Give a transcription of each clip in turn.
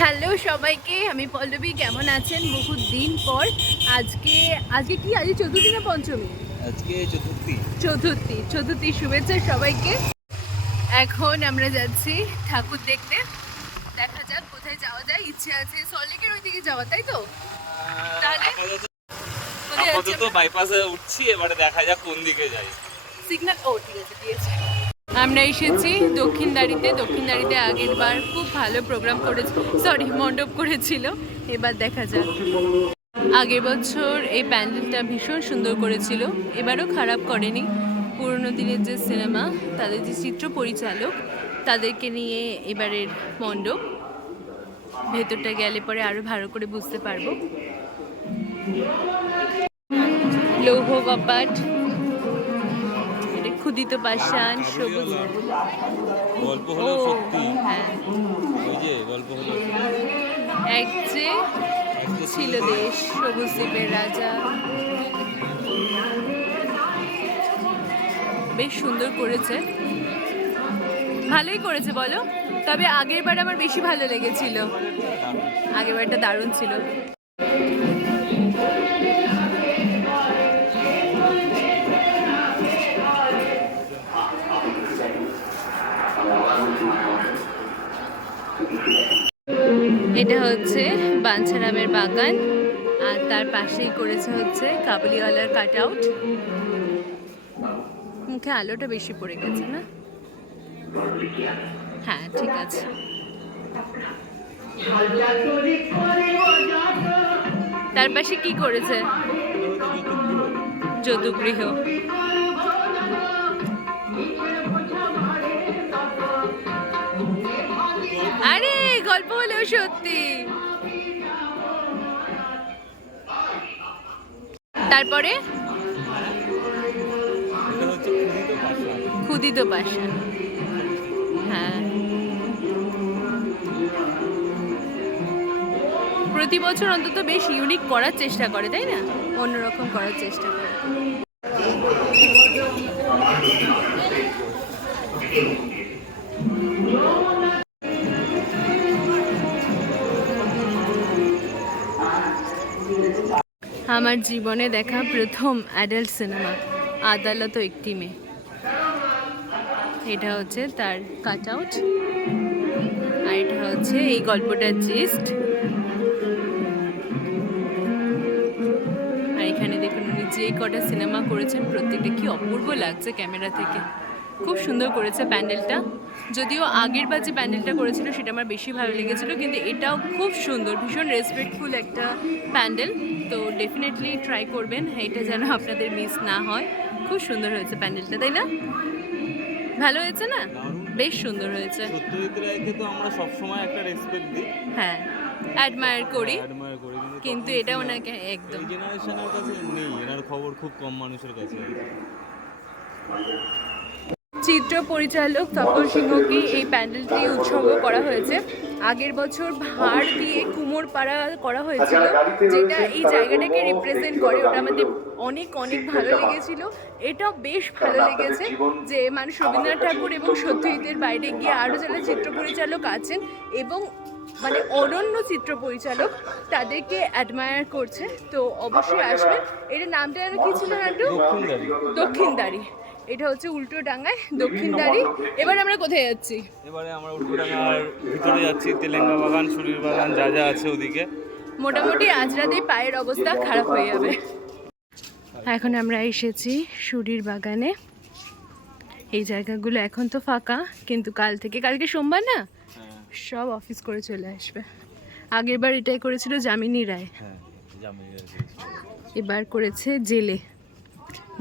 Hello সবাইকে, আমি পল্লবী। কেমন আছেন? বহুত দিন পর আজকে আজকে কি আজকে চতুর্থী না পঞ্চমী? আজকে চতুর্থী। চতুর্থী শুভেচ্ছা সবাইকে। এখন আমরা যাচ্ছি ঠাকুর দেখতে। দেখা যাক কোথায় যাওয়া যায়। ইচ্ছে আছে সল্টলেকের ওই দিকে যাওয়া, তাই তো? তাহলে আপাতত বাইপাসে উঠছি, এবারে দেখা যাক কোন দিকে যাই। সিগন্যাল ঠিক আছে, দিয়েছে। আমরা এসেছি দক্ষিণদাড়িতে আগের বার খুব ভালো প্রোগ্রাম করেছে, মণ্ডপ করেছিল। এবার দেখা যাক। আগের বছর এই প্যান্ডেলটা ভীষণ সুন্দর করেছিল, এবারও খারাপ করেনি। পুরনো দিনের যে সিনেমা, তাদের যে চিত্র পরিচালক, তাদেরকে নিয়ে এবারের মণ্ডপ। ভেতরটা গেলে পরে আরো ভালো করে বুঝতে পারবো। লৌহ কপাট, ক্ষুদিত পাষাণ, সবুজ। গল্প হলো সত্যি। হ্যাঁ, ওই যে গল্প হলো এক যে ছিল দেশ, সবুজ দ্বীপের রাজা। বেশ সুন্দর করেছে, ভালোই করেছে বলো। তবে আগের বার আমার বেশি ভালো লেগেছিল, আগের বারটা দারুণ ছিল। এটা হচ্ছে বাঞ্ছারামের বাগান, আর তার পাশেই করেছে হচ্ছে কাবুলিওয়ালার কাট আউট। মুখে আলোটা বেশি পড়ে গেছে না? হ্যাঁ, ঠিক আছে। তার পাশে কি করেছে? যদুগৃহ। আরে গল্প হলেও সত্যি। তারপরে ক্ষুদিত পাষাণ। হ্যাঁ, প্রতি বছর অন্তত বেশ ইউনিক করার চেষ্টা করে, তাই না? অন্যরকম করার চেষ্টা করে। আমার জীবনে দেখা প্রথম অ্যাডাল্ট সিনেমা আদালত ও একটি মেয়ে। এটা হচ্ছে তার কাট আউট, আর এটা হচ্ছে এই গল্পটার জিস্ট। আর এখানে দেখুন উনি যে কটা সিনেমা করেছেন, প্রত্যেকটা কি অপূর্ব লাগছে ক্যামেরা থেকে। খুব সুন্দর করেছে প্যান্ডেলটা। যদিও আগের বার যে প্যান্ডেলটা করেছিল সেটা আমার বেশি ভালো লেগেছিল, কিন্তু এটাও খুব সুন্দর, ভীষণ রেসপেক্টফুল একটা প্যান্ডেল। তো ডেফিনেটলি ট্রাই করবেন, এটা যেন আপনাদের মিস না হয়। খুব সুন্দর হয়েছে প্যান্ডেলটা, তাই না? ভালো হয়েছে না? বেশ সুন্দর হয়েছে। সত্যজিৎ রায়কে তো আমরা সবসময় একটা রেসপেক্ট দিই, হ্যাঁ, অ্যাডমায়ার করি, অ্যাডমায়ার করি, কিন্তু এটা ওনাকে একদম। এই জেনারেশনের কাছে নেই, এনার খবর খুব কম মানুষের কাছে আছে। চিত্র পরিচালক তপন সিংহকে এই প্যান্ডেলটি উৎসর্গ করা হয়েছে। আগের বছর ভাড় দিয়ে কুমোরপাড়া করা হয়েছিল, যেটা এই জায়গাটাকে রিপ্রেজেন্ট করে। ওটা আমাদের অনেক অনেক ভালো লেগেছিল। এটাও বেশ ভালো লেগেছে যে মানুষ রবীন্দ্রনাথ ঠাকুর এবং সত্যজিতের বাইরে গিয়ে আরও যারা চিত্র পরিচালক আছেন এবং মানে অনন্য চিত্র পরিচালক, তাদেরকে অ্যাডমায়ার করছে। তো অবশ্যই আসবেন। এটার নামটা যেন কি ছিল নাটু? দক্ষিণদাড়ি। এটা হচ্ছে উল্টোডাঙ্গায় দক্ষিণদাড়ি। এবার আমরা কোথায় যাচ্ছি? এবারে আমরা উল্টোডাঙ্গার ভিতরে যাচ্ছি, তেলেঙ্গা বাগান, সুরির বাগান, যা যা আছে ওদিকে। মোটামুটি আজ রাতেই পায়ের অবস্থা খারাপ হয়ে যাবে। এখন আমরা এসেছি সুরির বাগানে। এই জায়গাগুলো এখন তো ফাঁকা, কিন্তু কালকে সোমবার না, সব অফিস করে চলে আসবে। আগের বার এটাই করেছিল যামিনী রায়, এবার করেছে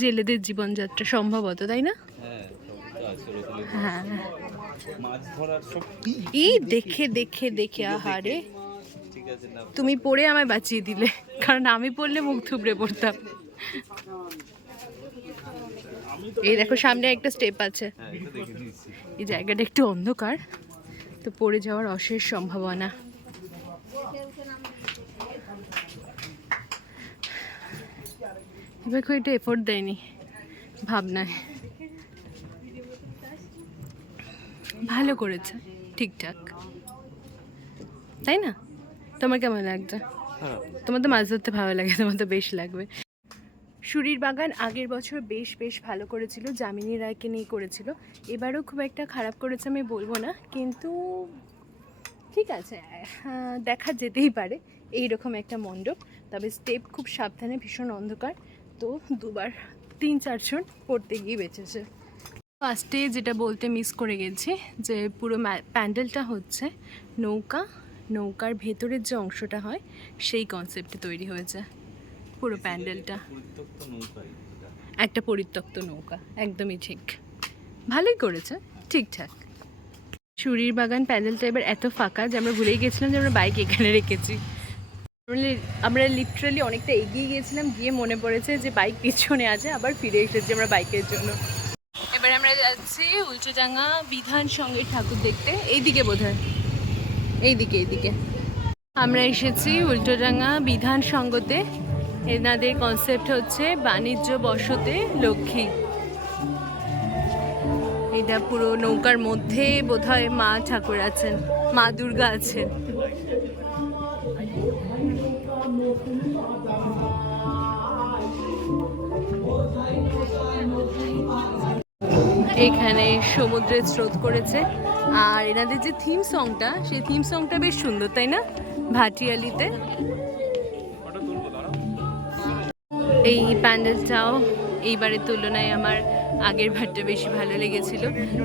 জেলেদের জীবনযাত্রা সম্ভবত, তাই না? হ্যাঁ, এই দেখে দেখে দেখে আহারে, তুমি পড়ে আমায় বাঁচিয়ে দিলে, কারণ আমি পড়লে মুখ থুবড়ে পড়তাম। এই দেখো সামনে একটা স্টেপ আছে। এই জায়গাটা একটু অন্ধকার, তো পড়ে যাওয়ার অশেষ সম্ভাবনা। এবার খুব একটা এফোর্ট দেয়নি ভাবনায়, ভালো করেছে, ঠিকঠাক। তাই না? তোমার কেমন লাগছে? তোমার তো মাছ ধরতে ভালো লাগে, তোমার তো বেশ লাগবে। সুরির বাগান আগের বছর বেশ বেশ ভালো করেছিল, যামিনী রায়কে নিয়ে করেছিল। এবারও খুব একটা খারাপ করেছে আমি বলবো না, কিন্তু ঠিক আছে, দেখা যেতেই পারে এইরকম একটা মণ্ডপ। তবে স্টেপ খুব সাবধানে, ভীষণ অন্ধকার, তো দুবার 3-4 জন পড়তে গিয়ে বেঁচেছে। ফার্স্টে যেটা বলতে মিস করে গেছি, যে পুরো প্যান্ডেলটা হচ্ছে নৌকার ভেতরের যে অংশটা হয় সেই কনসেপ্টে তৈরি হয়েছে পুরো প্যান্ডেলটা। একটা পরিত্যক্ত নৌকা, একদমই ঠিক, ভালোই করেছে, ঠিকঠাক। সুরির বাগান প্যান্ডেলটা এবার এত ফাঁকা যে আমরা ভুলেই গেছিলাম যে আমরা বাইক এখানে রেখেছি। আমরা লিটারালি অনেকটা এগিয়ে গিয়েছিলাম, গিয়ে মনে পড়েছে যে বাইক পিছনে আছে, আবার ফিরে এসেছি আমরা বাইকের জন্য। এবার আমরা যাচ্ছি উল্টোডাঙ্গা বিধান সঙ্গের ঠাকুর দেখতে, এইদিকে বোধহয়, এইদিকে আমরা এসেছি উল্টোডাঙ্গা বিধান সঙ্গতে। এনাদের কনসেপ্ট হচ্ছে বাণিজ্য বসতে লক্ষ্মী। এটা পুরো নৌকার মধ্যে বোধহয় মা ঠাকুর আছেন, মা দুর্গা আছেন। এখানে সমুদ্রের স্রোত করেছে, আর এনাদের যে থিম সংটা, সেই থিম সংটা বেশ সুন্দর, তাই না? ভাটিয়ালিতে এই প্যান্ডেলটাও এইবারের তুলনায় আমার আগের বারটা বেশি ভালো লেগেছিল,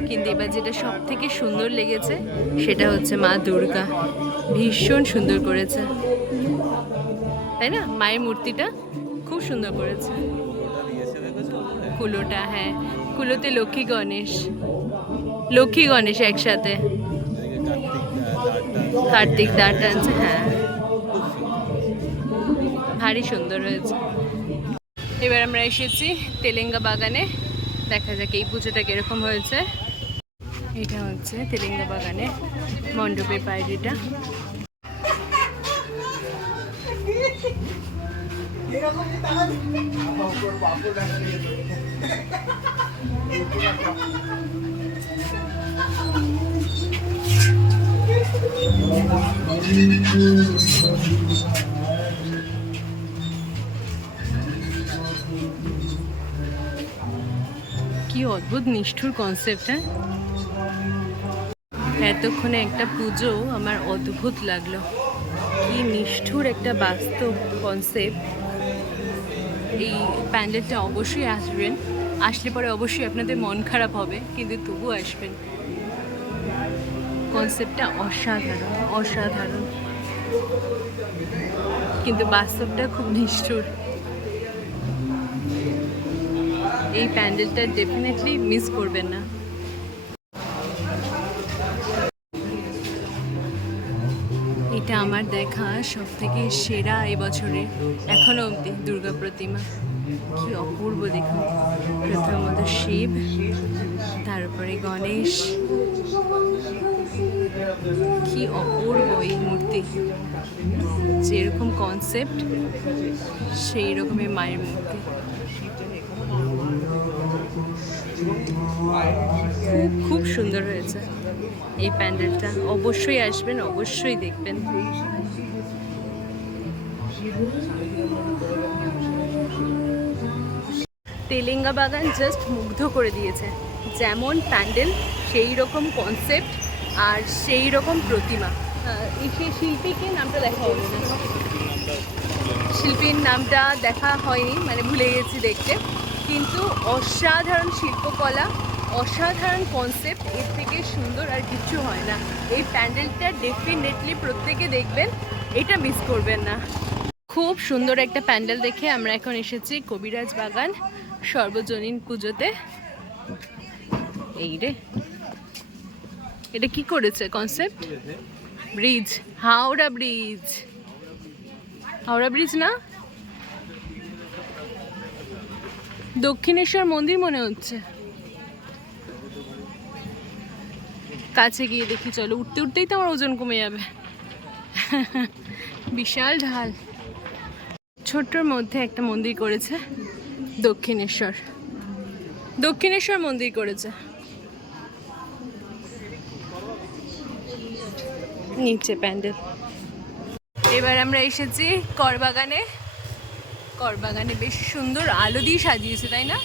কিন্তু এবার যেটা সব থেকে সুন্দর লেগেছে সেটা হচ্ছে মা দুর্গা, ভীষণ সুন্দর করেছে, তাই না? মায়ের মূর্তিটা খুব সুন্দর করেছে। কুলোটা, হ্যাঁ, কুলোতে লক্ষ্মী গণেশ একসাথে, কার্তিক দাঁড় টানছে, হ্যাঁ, ভারী সুন্দর হয়েছে। এবার আমরা এসেছি তেলেঙ্গা বাগানে, দেখা যাক এই পুজোটা কিরকম হয়েছে। এটা হচ্ছে তেলেঙ্গা বাগানে মণ্ডপের বাইরেটা। কি অদ্ভুত নিষ্ঠুর কনসেপ্ট, হ্যাঁ? এতক্ষণে একটা পুজো আমার অদ্ভুত লাগলো, কি নিষ্ঠুর একটা বাস্তব কনসেপ্ট। এই প্যান্ডেলটা অবশ্যই আসবেন, আসলে পরে অবশ্যই আপনাদের মন খারাপ হবে, কিন্তু তবু আসবেন। কনসেপ্টটা অসাধারণ, কিন্তু বাস্তবটা খুব নিষ্ঠুর। এই প্যান্ডেলটা ডেফিনেটলি মিস করবেন না। এটা আমার দেখা সব থেকে সেরা এবছরে এখনো অবধি দুর্গা প্রতিমা। কি অপূর্ব দেখুন, প্রথমত শিব, তারপরে গণেশ, কি অপূর্ব এই মূর্তি। যেরকম কনসেপ্ট সেই রকমের মায়ের মূর্তি, খুব সুন্দর হয়েছে এই প্যান্ডেলটা। অবশ্যই আসবেন, অবশ্যই দেখবেন। তেলেঙ্গা বাগান জাস্ট মুগ্ধ করে দিয়েছে, যেমন প্যান্ডেল সেই রকম কনসেপ্ট আর সেই রকম প্রতিমা। সেই শিল্পীকে নামটা দেখা হলো না, শিল্পীর নামটা দেখা হয়নি, মানে ভুলে গেছি দেখতে, কিন্তু অসাধারণ শিল্পকলা, অসাধারণ কনসেপ্ট, এর থেকে সুন্দর আর কিছু হয় না। এই প্যান্ডেলটা ডেফিনেটলি প্রত্যেকে দেখবেন, এটা মিস করবেন না। খুব সুন্দর একটা প্যান্ডেল দেখে আমরা এখন এসেছি কবিরাজ বাগান সর্বজনীন পুজোতে। এই রে, এটা কি করেছে কনসেপ্ট? ব্রিজ, হাওড়া ব্রিজ না, দক্ষিণেশ্বর মন্দির মনে হচ্ছে। কাছে গিয়ে দেখি, চলো, উঠতে উঠতেই তো আমার ওজন কমে যাবে। বিশাল ঢাল। ছোট্টর মধ্যে একটা মন্দির করেছে, দক্ষিণেশ্বর মন্দির করেছে। নিচে প্যান্ডেল। এবার আমরা এসেছি করবাগানে। করবাগানে বেশ সুন্দর আলো দিয়ে সাজিয়েছে, তাই না?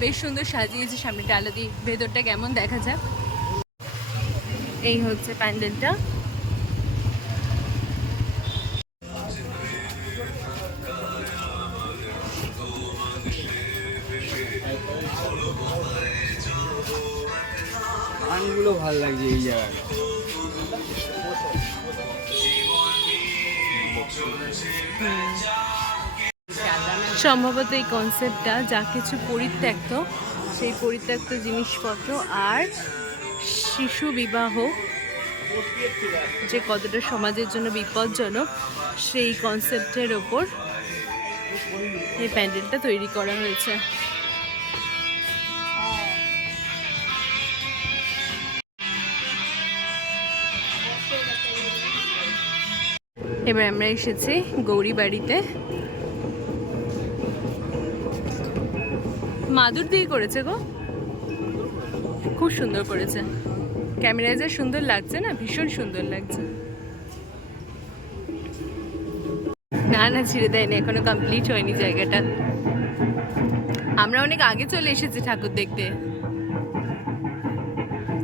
বেশ সুন্দর সাজিয়েছে, সামনেটা আলো দিয়ে। ভেতরটা কেমন দেখা যাক। এই হচ্ছে প্যান্ডেলটা। গানগুলো ভালো লাগছে এই জায়গায়। সম্ভবত এই কনসেপ্টটা যা কিছু পরিত্যক্ত, সেই পরিত্যক্ত জিনিসপত্র আর শিশু বিবাহ যে কতটা সমাজের জন্য বিপজ্জনক, সেই কনসেপ্টের ওপর এই প্যান্ডেলটা তৈরি করা হয়েছে। এবার আমরা এসেছি গৌরী বাড়িতে। মাদুর দিয়ে করেছে গো, খুব সুন্দর করেছে। ক্যামেরায় যা সুন্দর লাগছে না, ভীষণ সুন্দর লাগছে। না না, ছিঁড়ে দেয়নি, এখনো কমপ্লিট হয়নি জায়গাটা। আমরা অনেক আগে চলে এসেছি ঠাকুর দেখতে।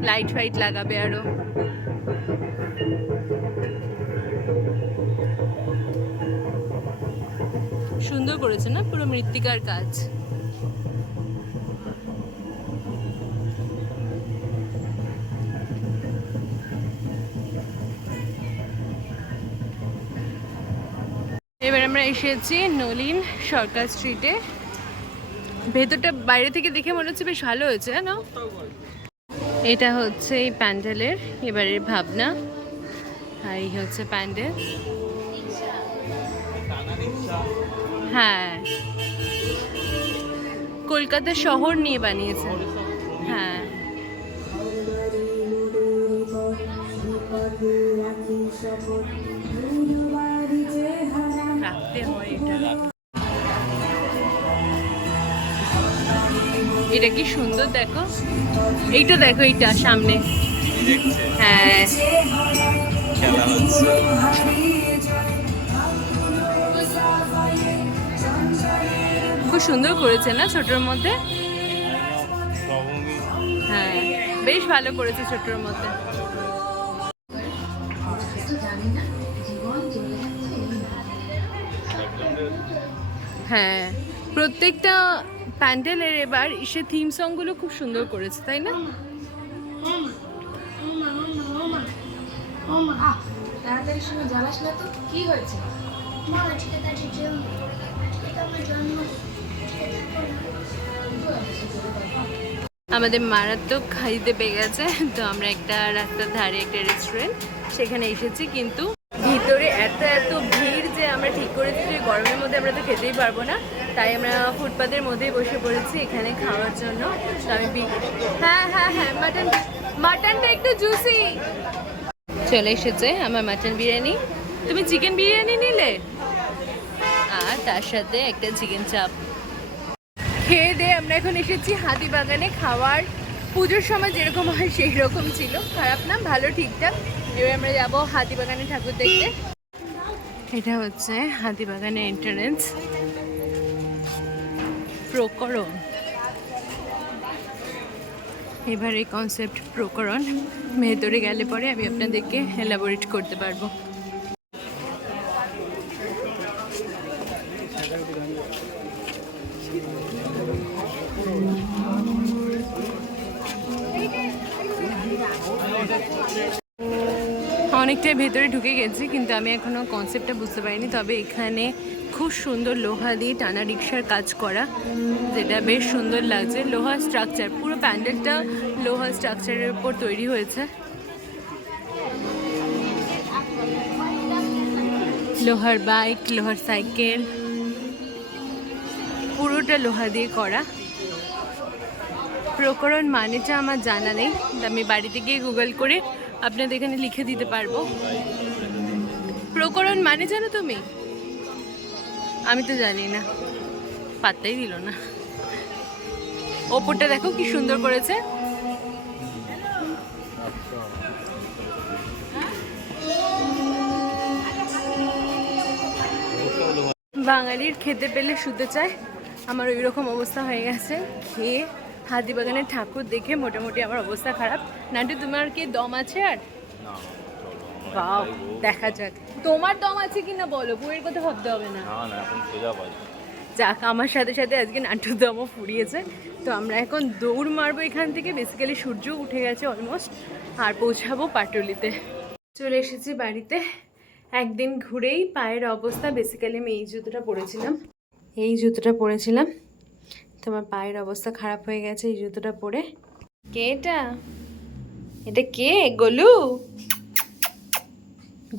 লাইট ফাইট লাগাবে আরো। সুন্দর করেছে না, পুরো মৃত্তিকার কাজ। এবার আমরা এসেছি নলিন সরকার স্ট্রিটে। ভেতরটা বাইরে থেকে দেখে মনে হচ্ছে বেশ ভালো হয়েছে না? এটা হচ্ছে এই প্যান্ডেলের এবারের ভাবনা, আর এই হচ্ছে প্যান্ডেল। হ্যাঁ, কলকাতা শহর নিয়ে বানিয়েছে। হ্যাঁ, রাখতে হয় এটা। এটা কি সুন্দর দেখো, এইটা দেখো, এইটা সামনে। হ্যাঁ, খেলা হচ্ছে। খুব সুন্দর করেছে না ছোটর মধ্যে? হ্যাঁ, বেশ ভালো করেছে ছোটর মধ্যে। হ্যাঁ, প্রত্যেকটা প্যান্ডেলের এবার সে থিম সংগুলো খুব সুন্দর করেছে, তাই না? তাড়াতাড়ি শুনে জ্বালাস না তো, কি হয়েছে? আমাদের মারাত্মক খাইতে পেয়ে গেছে, তো আমরা একটা রাস্তার ধারে একটা রেস্টুরেন্ট, সেখানে এসেছি। কিন্তু ভিতরে এত ভিড় যে আমরা ঠিক করেছি যে গরমের মধ্যে আমরা তো খেতেই পারবো না, তাই আমরা ফুটপাতের মধ্যেই বসে পড়েছি এখানে খাওয়ার জন্য। তো আমি হ্যাঁ হ্যাঁ হ্যাঁ, মাটনটা একটু জুসি। চলে এসেছে আমার মাটন বিরিয়ানি। তুমি চিকেন বিরিয়ানি নিলে, আর তার সাথে একটা চিকেন চাপ। খেয়ে দিয়ে আমরা এখন এসেছি হাতিবাগানে খাওয়ার। পুজোর সময় যেরকম হয় সেই রকম ছিল, খারাপ না, ভালো, ঠিকঠাক। এবার আমরা যাবো হাতিবাগানে ঠাকুর দেখতে। এটা হচ্ছে হাতিবাগানের এন্ট্রান্স, প্রকরণ। এবার এই কনসেপ্ট প্রকরণ ভেতরে গেলে পরে আমি আপনাদেরকে এলাবোরেট করতে পারবো। অনেকটাই ভেতরে ঢুকে গেছি, কিন্তু আমি এখনো কনসেপ্টটা বুঝতে পারিনি। তবে এখানে খুব সুন্দর লোহা দিয়ে টানা রিক্সার কাজ করা, যেটা বেশ সুন্দর লাগছে। লোহা স্ট্রাকচার, পুরো প্যান্ডেলটা লোহা স্ট্রাকচারের উপর তৈরি হয়েছে। লোহার বাইক, লোহার সাইকেল, পুরোটা লোহা দিয়ে করা। প্রকরণ মানেটা আমার জানা নেই, আমি বাড়িতে গিয়ে গুগল করে আপনাদের এখানে লিখে দিতে পারবো। প্রকরণ মানে জানো তুমি? আমি তো জানি না, পাত্তাই দিল না। ওপরটা দেখো কি সুন্দর করেছে। বাঙালির খেতে পেলে শুতে চায়, আমার ওই রকম অবস্থা হয়ে গেছে। খেয়ে হাতিবাগানের ঠাকুর দেখে মোটামুটি আমার অবস্থা খারাপ। নান্টু তোমার কি দম আছে আর? বাও, দেখা যাক তোমার দম আছে কিনা বলো, বইয়ের কথা ভাবতে হবে না। না এখন সোজা পাই। যাক, আমার সাথে সাথে আজকে নান্টুর দমও ফুরিয়েছে। তো আমরা এখন দৌড় মারবো এখান থেকে। বেসিক্যালি সূর্য উঠে গেছে অলমোস্ট, আর পৌঁছাবো পাটুলিতে। চলে এসেছি বাড়িতে। একদিন ঘুরেই পায়ের অবস্থা, বেসিক্যালি আমি এই জুতোটা পরেছিলাম, তোমার পায়ের অবস্থা খারাপ হয়ে গেছে এই জুতোটা পরে। কে এটা কে? গোলু?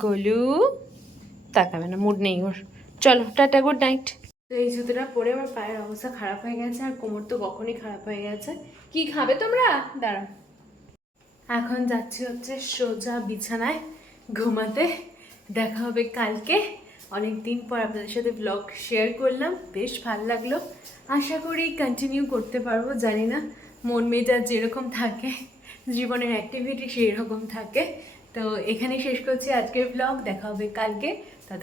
গোলু তাকাবে না, মুড নেই ওর। চলো টাটা, গুড নাইট। তো এই জুতোটা পরে আমার পায়ের অবস্থা খারাপ হয়ে গেছে, আর কোমর তো কখনই খারাপ হয়ে গেছে। কি খাবে তোমরা? দাঁড়া, এখন যাচ্ছি হচ্ছে সোজা বিছানায় ঘুমাতে। দেখা হবে কালকে। অনেক দিন পর আপনাদের সাথে ব্লগ শেয়ার করলাম, বেশ ভালো লাগলো। আশা করি কন্টিনিউ করতে পারবো, জানি না। মন মেজাজ যেরকম থাকে, জীবনের অ্যাক্টিভিটি সেই রকম থাকে। তো এখানেই শেষ করছি আজকের ব্লগ। দেখা হবে কালকে। তত